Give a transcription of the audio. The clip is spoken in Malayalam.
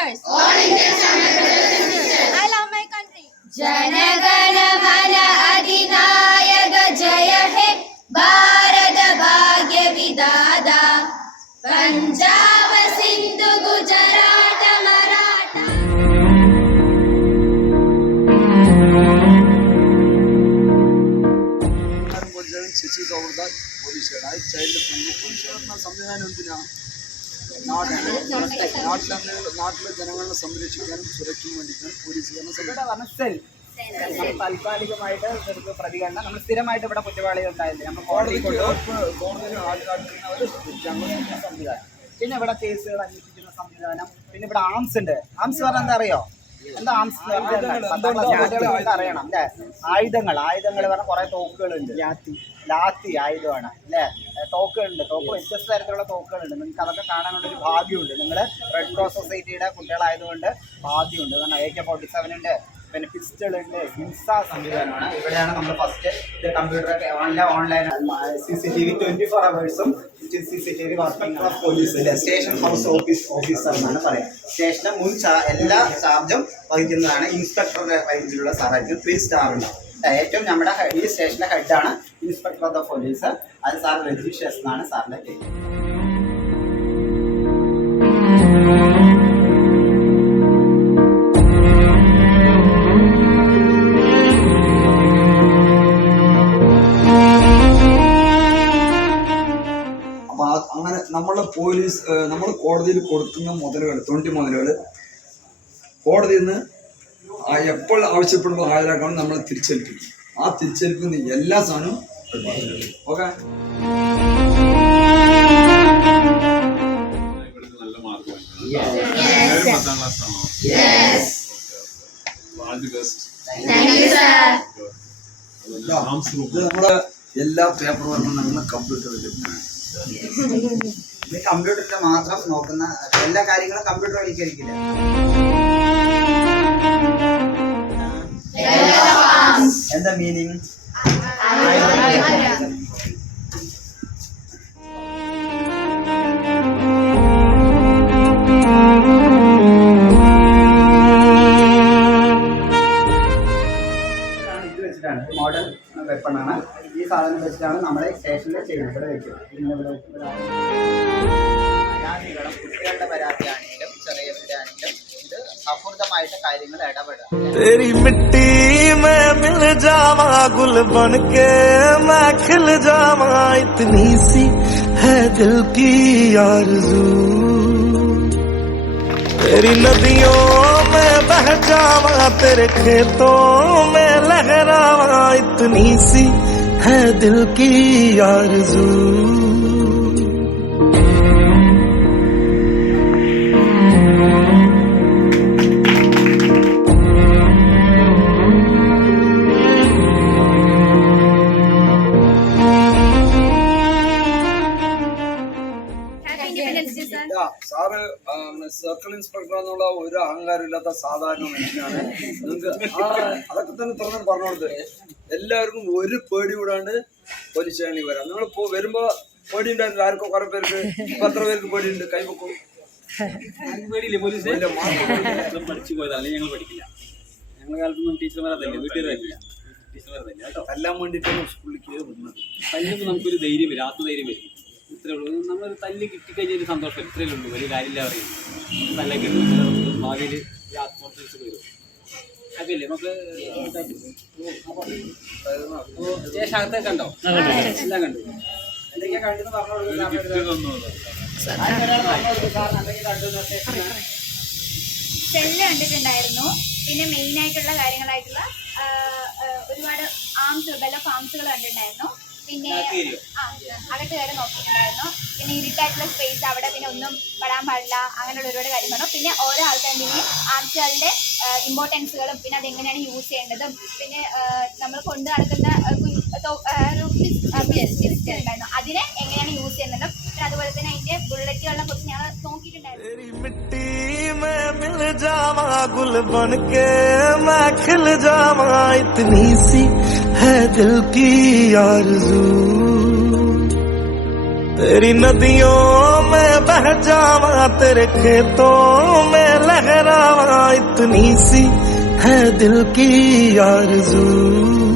sisters. All Indians are my brothers and sisters. I love my country. Jana Gana Mana Adinayaka Jaya He Bharata Bhagya Vidada Punjab Sindhu Gujarat Maratha. Cities over that police and child friendly police സംവിധാനം എന്തിനാണ് നാട്ടിലെ ജനങ്ങളെ സംരക്ഷിക്കാനും സുരക്ഷയ്ക്കും വേണ്ടിയിട്ടാണ് പോലീസുകാരുടെ സംവിധാനം. താൽക്കാലികമായിട്ട് പ്രതികരണം നമ്മൾ സ്ഥിരമായിട്ട് ഇവിടെ കുറ്റവാളികൾ ഉണ്ടായില്ലേ നമ്മൾ കോടതിയിൽ സംവിധാനം, പിന്നെ ഇവിടെ കേസുകൾ അന്വേഷിക്കുന്ന സംവിധാനം, പിന്നെ ഇവിടെ ആംസ് ഉണ്ട്. ആംസ് പറഞ്ഞാൽ എന്താ അറിയോ? എന്താ ആംസ് അറിയണം അല്ലേ? ആയുധങ്ങൾ പറഞ്ഞാൽ കുറെ തോക്കുകളുണ്ട്. ലാത്തി ആയുധമാണ് അല്ലേ? തോക്കുകളുണ്ട്. തോക്ക് വ്യത്യസ്ത തരത്തിലുള്ള തോക്കുകളുണ്ട്. നിങ്ങൾക്ക് അതൊക്കെ കാണാനുള്ളൊരു ഭാഗ്യമുണ്ട്. നിങ്ങൾ റെഡ് ക്രോസ് സൊസൈറ്റിയുടെ കുട്ടികളായതുകൊണ്ട് ഭാഗ്യമുണ്ട്. കാരണം AK-47 ഉണ്ട്, പിന്നെ പിസ്റ്റൾ ഉണ്ട്. ഹിംസ സംവിധാനമാണ്. ഇവിടെയാണ് നമ്മൾ ഫസ്റ്റ് ഇത് computer online CCTV 24 hours CCTV working police അല്ലേ? സ്റ്റേഷൻ ഹൗസ് ഓഫീസർ എന്നാണ് പറയാം. സ്റ്റേഷന്റെ മുൻ എല്ലാ ചാർജും വഹിക്കുന്നതാണ് ഇൻസ്പെക്ടറുടെ റേഞ്ചിലുള്ള സാറായിരിക്കും. 3 സ്റ്റാർ ഉണ്ടാവും. ഏറ്റവും നമ്മുടെ ഈ സ്റ്റേഷന്റെ ഹെഡാണ് ഇൻസ്പെക്ടർ ഓഫ് ദ പോലീസ്. അത് സാർ രജിഷേഴ്സ് എന്നാണ് സാറിന്റെ പേര്. അങ്ങനെ നമ്മളെ പോലീസ് നമ്മൾ കോടതിയിൽ കൊടുക്കുന്ന മുതലുകൾ 20 മുതലുകൾ കോടതിയിൽ നിന്ന് എപ്പോൾ ആവശ്യപ്പെടുമ്പോൾ ഹാജരാക്കണം. നമ്മൾ തിരിച്ചേൽപ്പിക്കും. ആ തിരിച്ചേൽപ്പിക്കുന്ന എല്ലാ സാധനവും ഓക്കെ. നമ്മളെ എല്ലാ പേപ്പർ വർക്കും നമ്മൾ കമ്പ്യൂട്ടറിൽ കമ്പ്യൂട്ടറിൽ മാത്രം നോക്കുന്ന എല്ലാ കാര്യങ്ങളും കമ്പ്യൂട്ടർ വഴിക്കായിരിക്കില്ല. എന്താ മീനിങ്? ഇത് വെച്ചിട്ടാണ് മോഡൽ വെപ്പണാണ്. ഈ സാധനം വെച്ചിട്ടാണ് നമ്മളെ സ്റ്റേഷനിൽ ചെയ്യുന്നത്. ഇവിടെ വെക്കും. പരാതികളും കുട്ടികളുടെ പരാതിയാണെങ്കിലും ചെറിയവരുടെ ആണെങ്കിലും ഇത് സൗഹൃദമായിട്ട് കാര്യങ്ങൾ ഇടപെടുക. तेरी मिट्टी में मिल जावा गुल बन के मैं खिल जावा इतनी सी है दिल की आरज़ू तेरी नदियों में बह जावा तेरे खेतों में लहरावा इतनी सी है दिल की आरज़ू സാറ് സർക്കിൾ ഇൻസ്പെക്ടർ എന്നുള്ള ഒരു അഹങ്കാരം ഇല്ലാത്ത സാധാരണ മനുഷ്യനാണ്. നിങ്ങൾക്ക് അതൊക്കെ തന്നെ തുറന്നു പറഞ്ഞു കൊടുത്തത്. എല്ലാവർക്കും ഒരു പേടി കൂടാണ്ട് പോലീസ് സ്റ്റേഷനിൽ വരാം. നിങ്ങൾ വരുമ്പോ പേടി ഉണ്ടായിരുന്നില്ല ആർക്കോ? കുറെ പേർക്ക് 10 പേർക്ക് പേടിയുണ്ട്. കൈവക്കും പേടിയില്ലേ? പോലീസ് പഠിച്ചു പോയത് അല്ലെങ്കിൽ ഞങ്ങൾ പഠിക്കില്ല. ഞങ്ങളുടെ കാലത്തൊന്നും ടീച്ചർമാരെ തന്നെ വീട്ടുകാരില്ല. ടീച്ചർമാരെ തന്നെ കേട്ടോ. എല്ലാം വേണ്ടിയിട്ടാണ് സ്കൂളിലേക്ക് വന്നത്. തല്ലുമ്പോൾ നമുക്കൊരു ധൈര്യം വരും, ആത്മധൈര്യം വരും. ഇത്രേ ഉള്ളൂ. നമ്മളൊരു തല്ല് കിട്ടിക്കഴിഞ്ഞൊരു സന്തോഷം ഇത്രയേ ഉള്ളൂ. വലിയ കാര്യമില്ല പറയുന്നത്. തല്ലൊക്കെ ഭാവിയിൽ ആത്മോത്സവിച്ച് വരും. അല്ലേ നമുക്ക് സ്റ്റേഷനകത്തേക്ക് കണ്ടോ? എല്ലാം കണ്ടു. എന്തൊക്കെയാ കണ്ടെന്ന് പറഞ്ഞു സെല്ല് കണ്ടിട്ടുണ്ടായിരുന്നു. പിന്നെ മെയിൻ ആയിട്ടുള്ള കാര്യങ്ങളായിട്ടുള്ള ഒരുപാട് ബെൽ ഓഫ് ആംസുകൾ കണ്ടിട്ടുണ്ടായിരുന്നു. പിന്നെ അകത്ത് കയറി നോക്കിയിട്ടുണ്ടായിരുന്നു. പിന്നെ ഇരുട്ടായിട്ടുള്ള സ്പേസ് അവിടെ, പിന്നെ ഒന്നും പെടാൻ പാടില്ല, അങ്ങനെയുള്ള ഒരുപാട് കാര്യം പറഞ്ഞു. പിന്നെ ഓരോ ആൾക്കാരുടെയും ആംസുകളുടെ ഇമ്പോർട്ടൻസുകളും പിന്നെ അതെങ്ങനെയാണ് യൂസ് ചെയ്യേണ്ടതും പിന്നെ നമ്മൾ കൊണ്ട് നടക്കുന്ന ഉണ്ടായിരുന്നു അതിനെ എങ്ങനെയാണ് യൂസ് ചെയ്യുന്നതും പിന്നെ അതുപോലെ തന്നെ അതിന്റെ ബുള്ളറ്റുകളെ കുറിച്ച് ഞങ്ങൾ നോക്കിയിട്ടുണ്ടായിരുന്നു. तेरी नदियों में बह जावा तेरे खेतों में लहरावा इतनी सी है दिल की आरज़ू